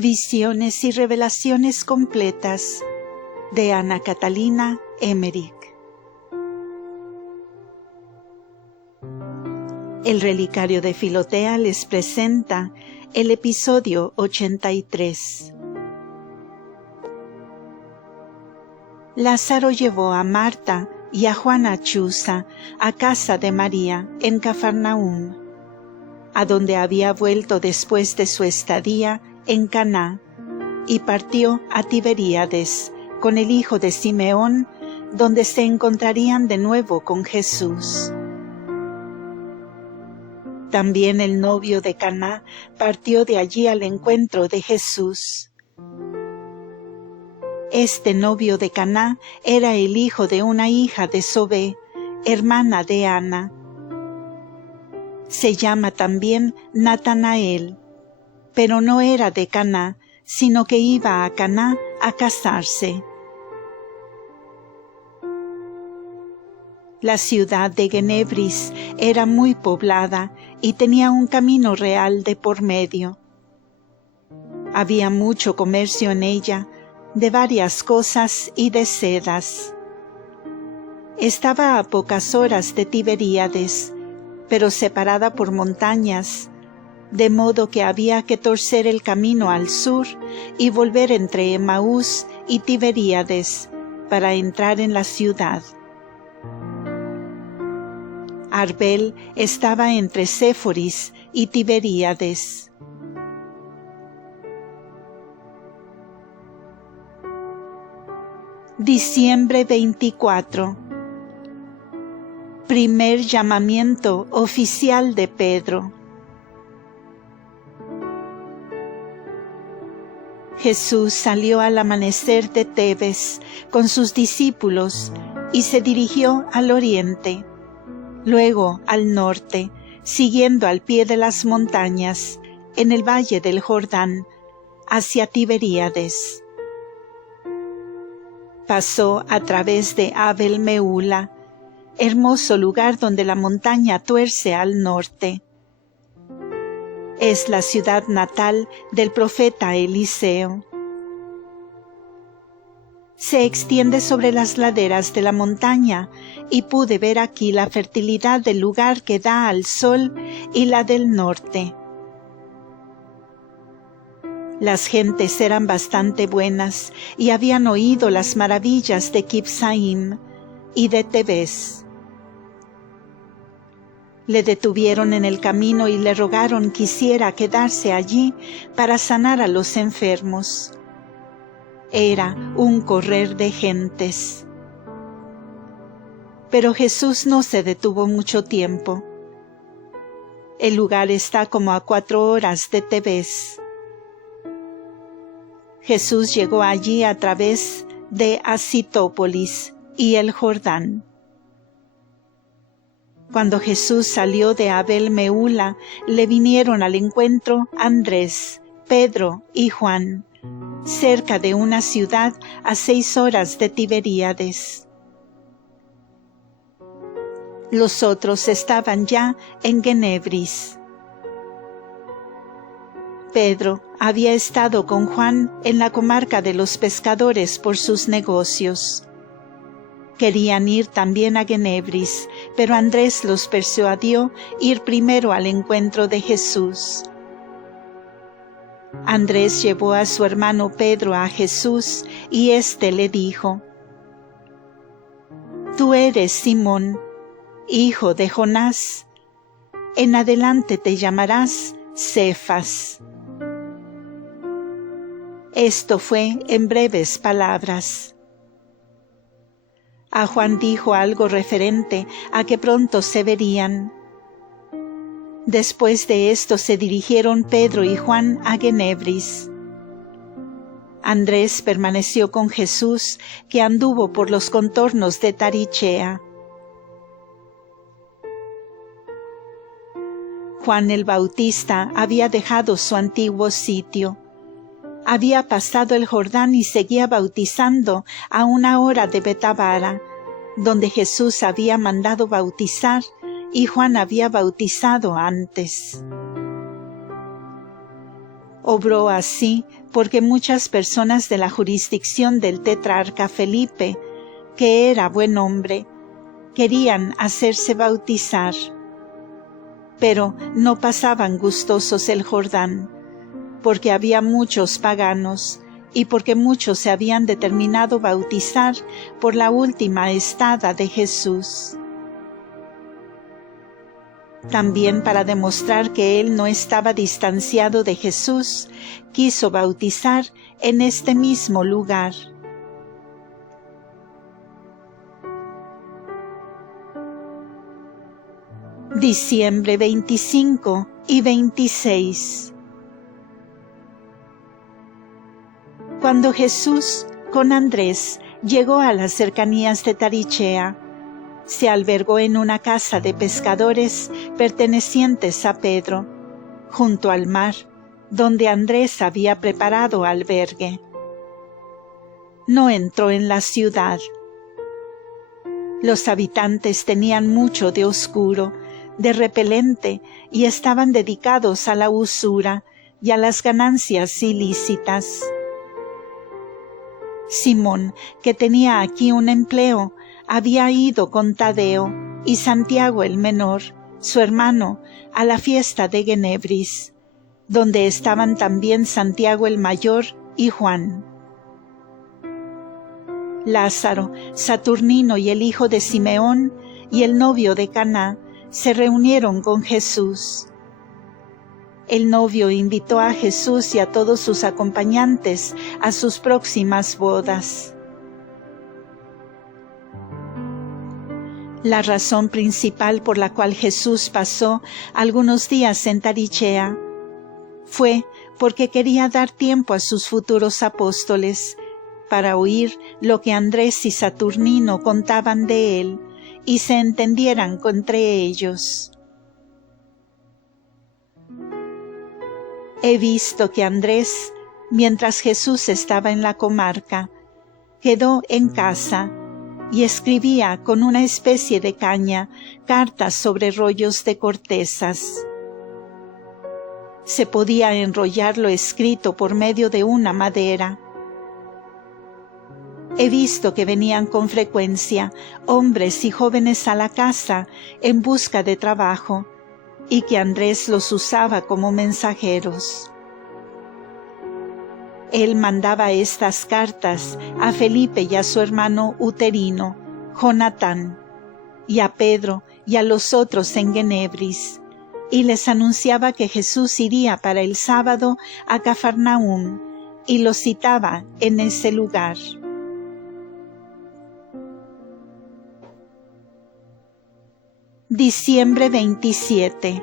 Visiones y revelaciones completas de Ana Catalina Emmerich. El Relicario de Filotea les presenta el episodio 83. Lázaro llevó a Marta y a Juana Chuza a casa de María en Cafarnaúm, a donde había vuelto después de su estadía en Caná, y partió a Tiberíades con el hijo de Simeón, donde se encontrarían de nuevo con Jesús. También el novio de Caná partió de allí al encuentro de Jesús. Este novio de Caná era el hijo de una hija de Zobé, hermana de Ana. Se llama también Natanael, pero no era de Caná, sino que iba a Caná a casarse. La ciudad de Genebris era muy poblada y tenía un camino real de por medio. Había mucho comercio en ella, de varias cosas y de sedas. Estaba a pocas horas de Tiberíades, pero separada por montañas, de modo que había que torcer el camino al sur y volver entre Emaús y Tiberíades para entrar en la ciudad. Arbel estaba entre Séforis y Tiberíades. Diciembre 24. Primer llamamiento oficial de Pedro. Jesús salió al amanecer de Tebes con sus discípulos y se dirigió al oriente, luego al norte, siguiendo al pie de las montañas, en el valle del Jordán, hacia Tiberíades. Pasó a través de Abel Meula, hermoso lugar donde la montaña tuerce al norte. Es la ciudad natal del profeta Eliseo. Se extiende sobre las laderas de la montaña y pude ver aquí la fertilidad del lugar que da al sol y la del norte. Las gentes eran bastante buenas y habían oído las maravillas de Kibsaim y de Tebes. Le detuvieron en el camino y le rogaron quisiera quedarse allí para sanar a los enfermos. Era un correr de gentes. Pero Jesús no se detuvo mucho tiempo. El lugar está como a 4 horas de Tebes. Jesús llegó allí a través de Asitópolis y el Jordán. Cuando Jesús salió de Abel Meula, le vinieron al encuentro Andrés, Pedro y Juan, cerca de una ciudad a 6 horas de Tiberíades. Los otros estaban ya en Genebris. Pedro había estado con Juan en la comarca de los pescadores por sus negocios. Querían ir también a Genebris, pero Andrés los persuadió ir primero al encuentro de Jesús. Andrés llevó a su hermano Pedro a Jesús y éste le dijo: «Tú eres Simón, hijo de Jonás. En adelante te llamarás Cefas». Esto fue en breves palabras. A Juan dijo algo referente a que pronto se verían. Después de esto se dirigieron Pedro y Juan a Genebris. Andrés permaneció con Jesús, que anduvo por los contornos de Tarichea. Juan el Bautista había dejado su antiguo sitio. Había pasado el Jordán y seguía bautizando a 1 hora de Betábara, donde Jesús había mandado bautizar y Juan había bautizado antes. Obró así porque muchas personas de la jurisdicción del tetrarca Felipe, que era buen hombre, querían hacerse bautizar, pero no pasaban gustosos el Jordán, porque había muchos paganos y porque muchos se habían determinado bautizar por la última estada de Jesús. También para demostrar que él no estaba distanciado de Jesús, quiso bautizar en este mismo lugar. Diciembre 25 y 26. Cuando Jesús, con Andrés, llegó a las cercanías de Tarichea, se albergó en una casa de pescadores pertenecientes a Pedro, junto al mar, donde Andrés había preparado albergue. No entró en la ciudad. Los habitantes tenían mucho de oscuro, de repelente, y estaban dedicados a la usura y a las ganancias ilícitas. Simón, que tenía aquí un empleo, había ido con Tadeo y Santiago el menor, su hermano, a la fiesta de Genebris, donde estaban también Santiago el mayor y Juan. Lázaro, Saturnino y el hijo de Simeón y el novio de Caná se reunieron con Jesús. El novio invitó a Jesús y a todos sus acompañantes a sus próximas bodas. La razón principal por la cual Jesús pasó algunos días en Tarichea fue porque quería dar tiempo a sus futuros apóstoles para oír lo que Andrés y Saturnino contaban de él y se entendieran entre ellos. He visto que Andrés, mientras Jesús estaba en la comarca, quedó en casa y escribía con una especie de caña cartas sobre rollos de cortezas. Se podía enrollar lo escrito por medio de una madera. He visto que venían con frecuencia hombres y jóvenes a la casa en busca de trabajo, y que Andrés los usaba como mensajeros. Él mandaba estas cartas a Felipe y a su hermano uterino, Jonatán, y a Pedro y a los otros en Genebris, y les anunciaba que Jesús iría para el sábado a Cafarnaúm, y los citaba en ese lugar. Diciembre 27.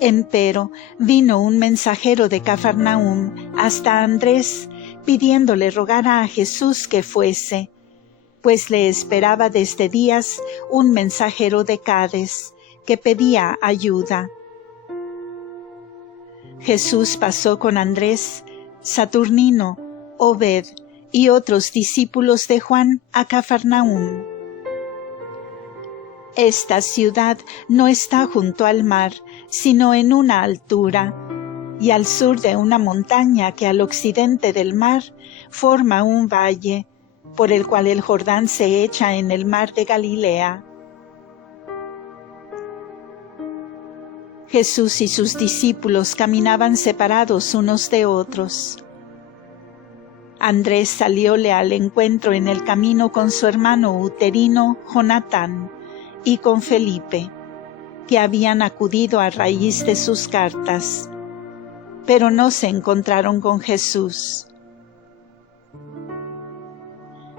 Empero vino un mensajero de Cafarnaúm hasta Andrés, pidiéndole rogara a Jesús que fuese, pues le esperaba desde días un mensajero de Cades, que pedía ayuda. Jesús pasó con Andrés, Saturnino, Obed y otros discípulos de Juan a Cafarnaúm. Esta ciudad no está junto al mar, sino en una altura, y al sur de una montaña que al occidente del mar forma un valle, por el cual el Jordán se echa en el mar de Galilea. Jesús y sus discípulos caminaban separados unos de otros. Andrés salióle al encuentro en el camino con su hermano uterino Jonatán, y con Felipe, que habían acudido a raíz de sus cartas, pero no se encontraron con Jesús.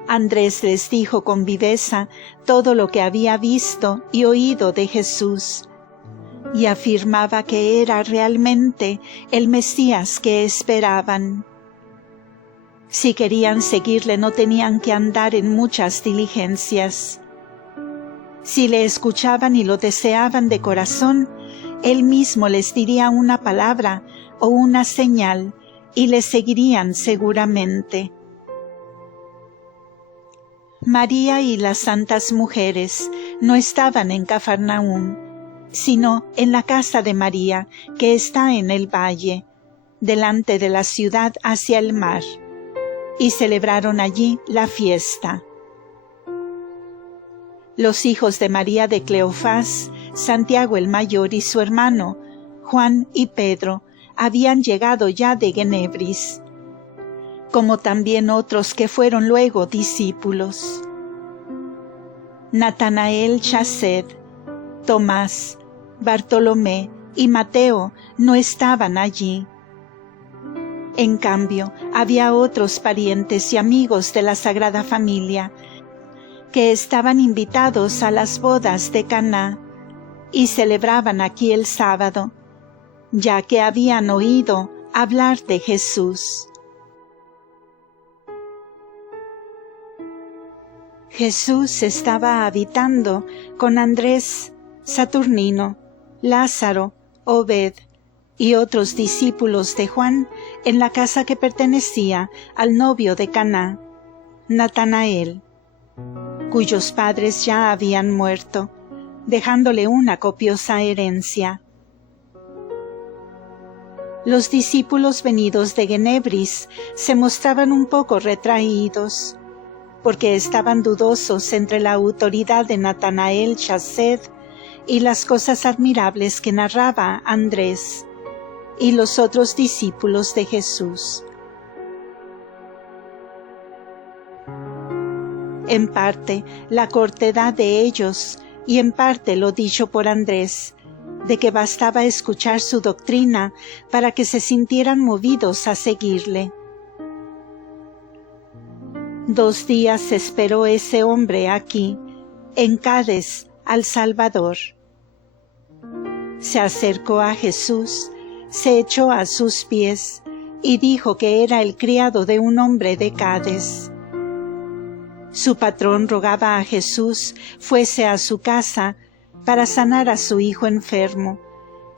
Andrés les dijo con viveza todo lo que había visto y oído de Jesús, y afirmaba que era realmente el Mesías que esperaban. Si querían seguirle no tenían que andar en muchas diligencias. Si le escuchaban y lo deseaban de corazón, él mismo les diría una palabra o una señal y le seguirían seguramente. María y las santas mujeres no estaban en Cafarnaúm, sino en la casa de María, que está en el valle, delante de la ciudad hacia el mar, y celebraron allí la fiesta. Los hijos de María de Cleofás, Santiago el mayor y su hermano, Juan y Pedro, habían llegado ya de Genebris, como también otros que fueron luego discípulos. Natanael Chased, Tomás, Bartolomé y Mateo no estaban allí. En cambio, había otros parientes y amigos de la Sagrada Familia que estaban invitados a las bodas de Caná y celebraban aquí el sábado, ya que habían oído hablar de Jesús. Jesús estaba habitando con Andrés, Saturnino, Lázaro, Obed y otros discípulos de Juan en la casa que pertenecía al novio de Caná, Natanael, cuyos padres ya habían muerto, dejándole una copiosa herencia. Los discípulos venidos de Genebris se mostraban un poco retraídos, porque estaban dudosos entre la autoridad de Natanael Chased y las cosas admirables que narraba Andrés y los otros discípulos de Jesús. En parte la cortedad de ellos y en parte lo dicho por Andrés, de que bastaba escuchar su doctrina para que se sintieran movidos a seguirle. 2 días esperó ese hombre aquí, en Cades, al Salvador. Se acercó a Jesús, se echó a sus pies y dijo que era el criado de un hombre de Cades. Su patrón rogaba a Jesús fuese a su casa para sanar a su hijo enfermo,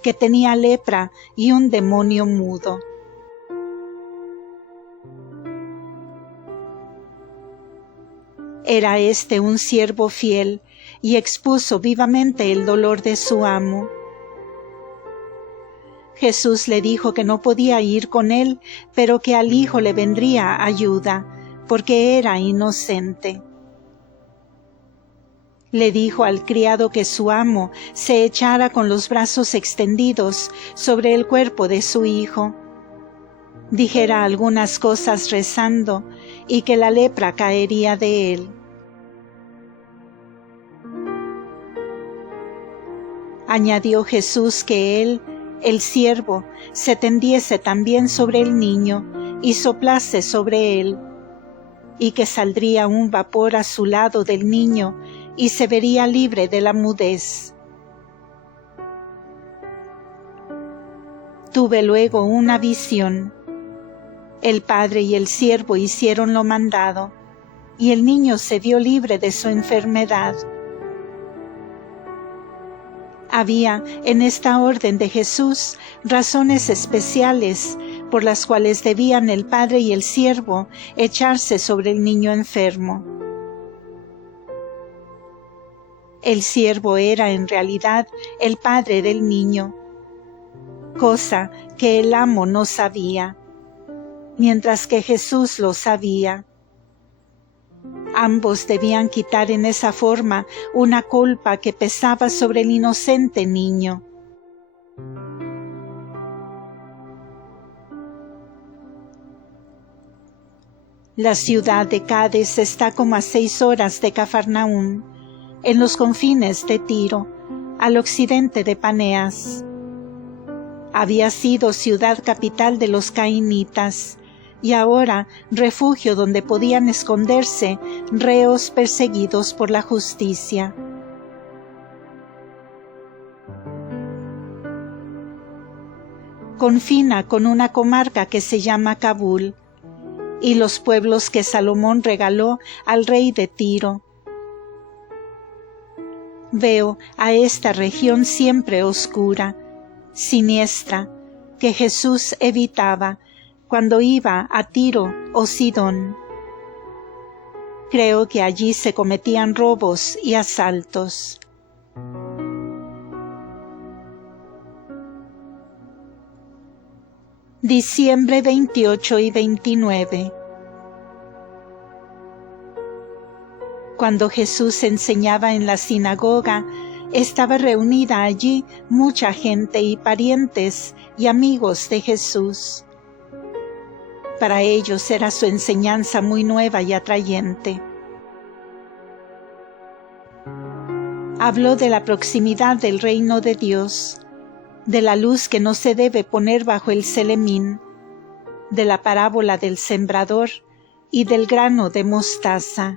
que tenía lepra y un demonio mudo. Era este un siervo fiel y expuso vivamente el dolor de su amo. Jesús le dijo que no podía ir con él, pero que al hijo le vendría ayuda, porque era inocente. Le dijo al criado que su amo se echara con los brazos extendidos sobre el cuerpo de su hijo, dijera algunas cosas rezando y que la lepra caería de él. Añadió Jesús que él, el siervo, se tendiese también sobre el niño y soplase sobre él, y que saldría un vapor a su lado del niño y se vería libre de la mudez. Tuve luego una visión. El padre y el siervo hicieron lo mandado, y el niño se vio libre de su enfermedad. Había en esta orden de Jesús razones especiales por las cuales debían el padre y el siervo echarse sobre el niño enfermo. El siervo era en realidad el padre del niño, cosa que el amo no sabía, mientras que Jesús lo sabía. Ambos debían quitar en esa forma una culpa que pesaba sobre el inocente niño. La ciudad de Cades está como a 6 horas de Cafarnaúm, en los confines de Tiro, al occidente de Paneas. Había sido ciudad capital de los cainitas, y ahora refugio donde podían esconderse reos perseguidos por la justicia. Confina con una comarca que se llama Kabul, y los pueblos que Salomón regaló al rey de Tiro. Veo a esta región siempre oscura, siniestra, que Jesús evitaba cuando iba a Tiro o Sidón. Creo que allí se cometían robos y asaltos. Diciembre 28 y 29. Cuando Jesús enseñaba en la sinagoga, estaba reunida allí mucha gente y parientes y amigos de Jesús. Para ellos era su enseñanza muy nueva y atrayente. Habló de la proximidad del reino de Dios, de la luz que no se debe poner bajo el celemín, de la parábola del sembrador y del grano de mostaza.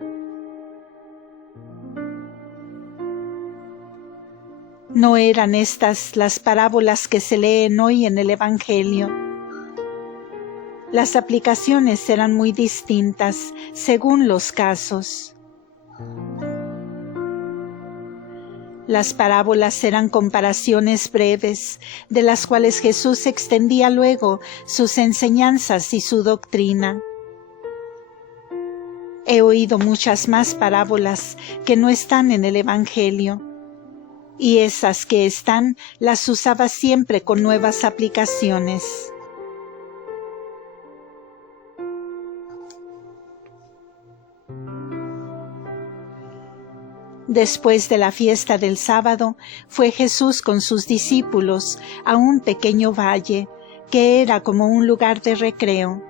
No eran estas las parábolas que se leen hoy en el Evangelio. Las aplicaciones eran muy distintas según los casos. Las parábolas eran comparaciones breves, de las cuales Jesús extendía luego sus enseñanzas y su doctrina. He oído muchas más parábolas que no están en el Evangelio, y esas que están las usaba siempre con nuevas aplicaciones. Después de la fiesta del sábado, fue Jesús con sus discípulos a un pequeño valle, que era como un lugar de recreo.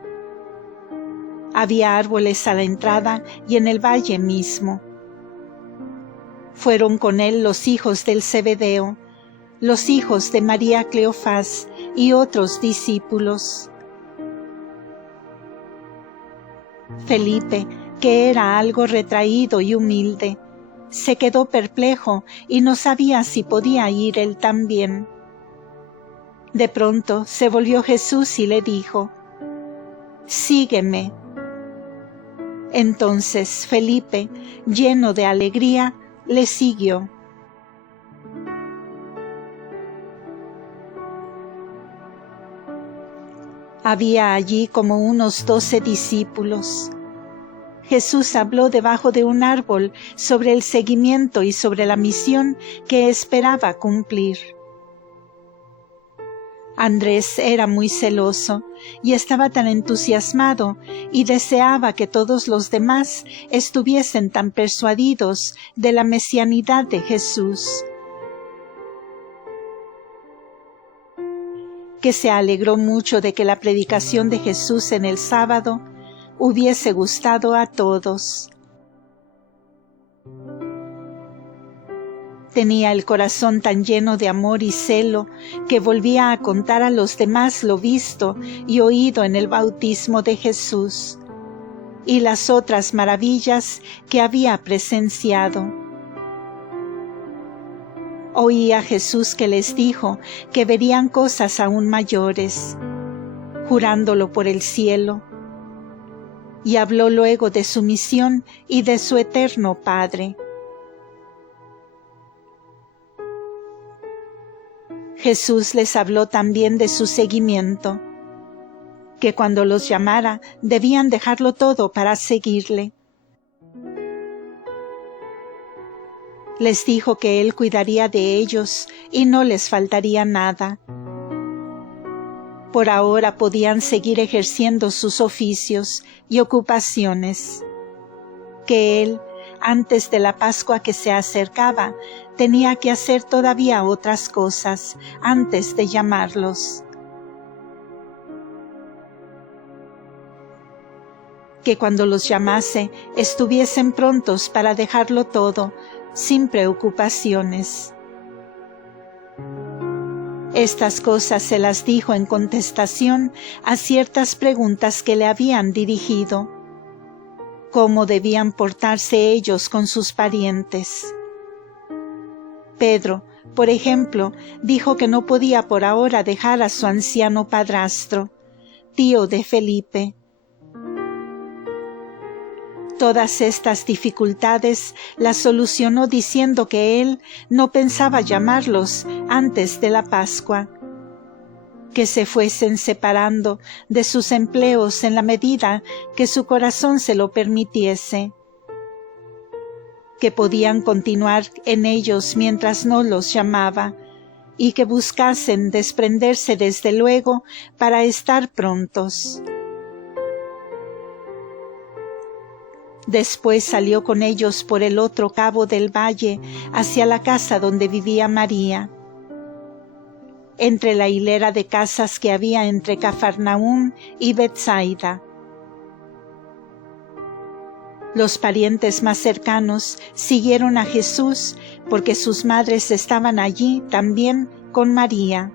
Había árboles a la entrada y en el valle mismo. Fueron con él los hijos del Zebedeo, los hijos de María Cleofás y otros discípulos. Felipe, que era algo retraído y humilde, se quedó perplejo y no sabía si podía ir él también. De pronto se volvió Jesús y le dijo: «Sígueme». Entonces Felipe, lleno de alegría, le siguió. Había allí como unos 12 discípulos. Jesús habló debajo de un árbol sobre el seguimiento y sobre la misión que esperaba cumplir. Andrés era muy celoso y estaba tan entusiasmado y deseaba que todos los demás estuviesen tan persuadidos de la mesianidad de Jesús, que se alegró mucho de que la predicación de Jesús en el sábado hubiese gustado a todos. Tenía el corazón tan lleno de amor y celo que volvía a contar a los demás lo visto y oído en el bautismo de Jesús y las otras maravillas que había presenciado. Oía Jesús que les dijo que verían cosas aún mayores, jurándolo por el cielo, y habló luego de su misión y de su eterno Padre. Jesús les habló también de su seguimiento, que cuando los llamara debían dejarlo todo para seguirle. Les dijo que Él cuidaría de ellos y no les faltaría nada. Por ahora podían seguir ejerciendo sus oficios y ocupaciones, que Él, antes de la Pascua que se acercaba, tenía que hacer todavía otras cosas antes de llamarlos. Que cuando los llamase estuviesen prontos para dejarlo todo, sin preocupaciones. Estas cosas se las dijo en contestación a ciertas preguntas que le habían dirigido. ¿Cómo debían portarse ellos con sus parientes? Pedro, por ejemplo, dijo que no podía por ahora dejar a su anciano padrastro, tío de Felipe. Todas estas dificultades las solucionó diciendo que él no pensaba llamarlos antes de la Pascua, que se fuesen separando de sus empleos en la medida que su corazón se lo permitiese, que podían continuar en ellos mientras no los llamaba, y que buscasen desprenderse desde luego para estar prontos. Después salió con ellos por el otro cabo del valle hacia la casa donde vivía María. Entre la hilera de casas que había entre Cafarnaúm y Betsaida. Los parientes más cercanos siguieron a Jesús porque sus madres estaban allí también con María.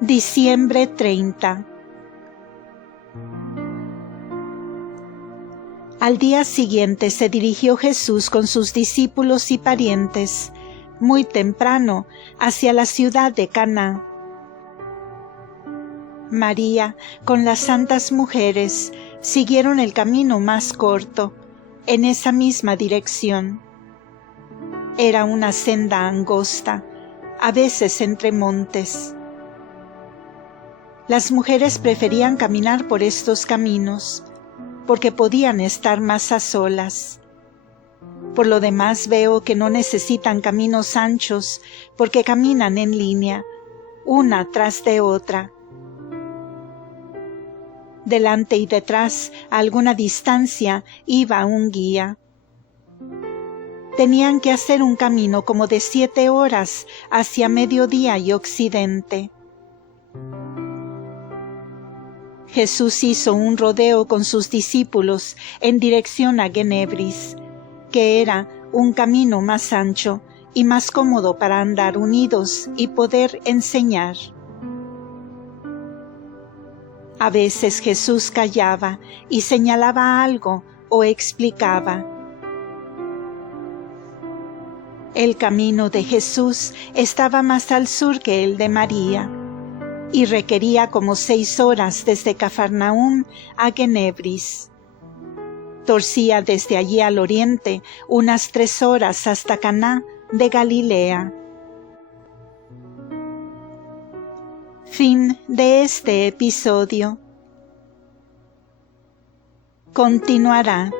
Diciembre 30. Al día siguiente se dirigió Jesús con sus discípulos y parientes, muy temprano, hacia la ciudad de Caná. María, con las santas mujeres, siguieron el camino más corto, en esa misma dirección. Era una senda angosta, a veces entre montes. Las mujeres preferían caminar por estos caminos, porque podían estar más a solas. Por lo demás veo que no necesitan caminos anchos, porque caminan en línea, una tras de otra. Delante y detrás, a alguna distancia, iba un guía. Tenían que hacer un camino como de 7 horas hacia mediodía y occidente. Jesús hizo un rodeo con sus discípulos en dirección a Genebris, que era un camino más ancho y más cómodo para andar unidos y poder enseñar. A veces Jesús callaba y señalaba algo o explicaba. El camino de Jesús estaba más al sur que el de María, y requería como 6 horas desde Cafarnaúm a Genebris. Torcía desde allí al oriente unas 3 horas hasta Caná de Galilea. Fin de este episodio. Continuará.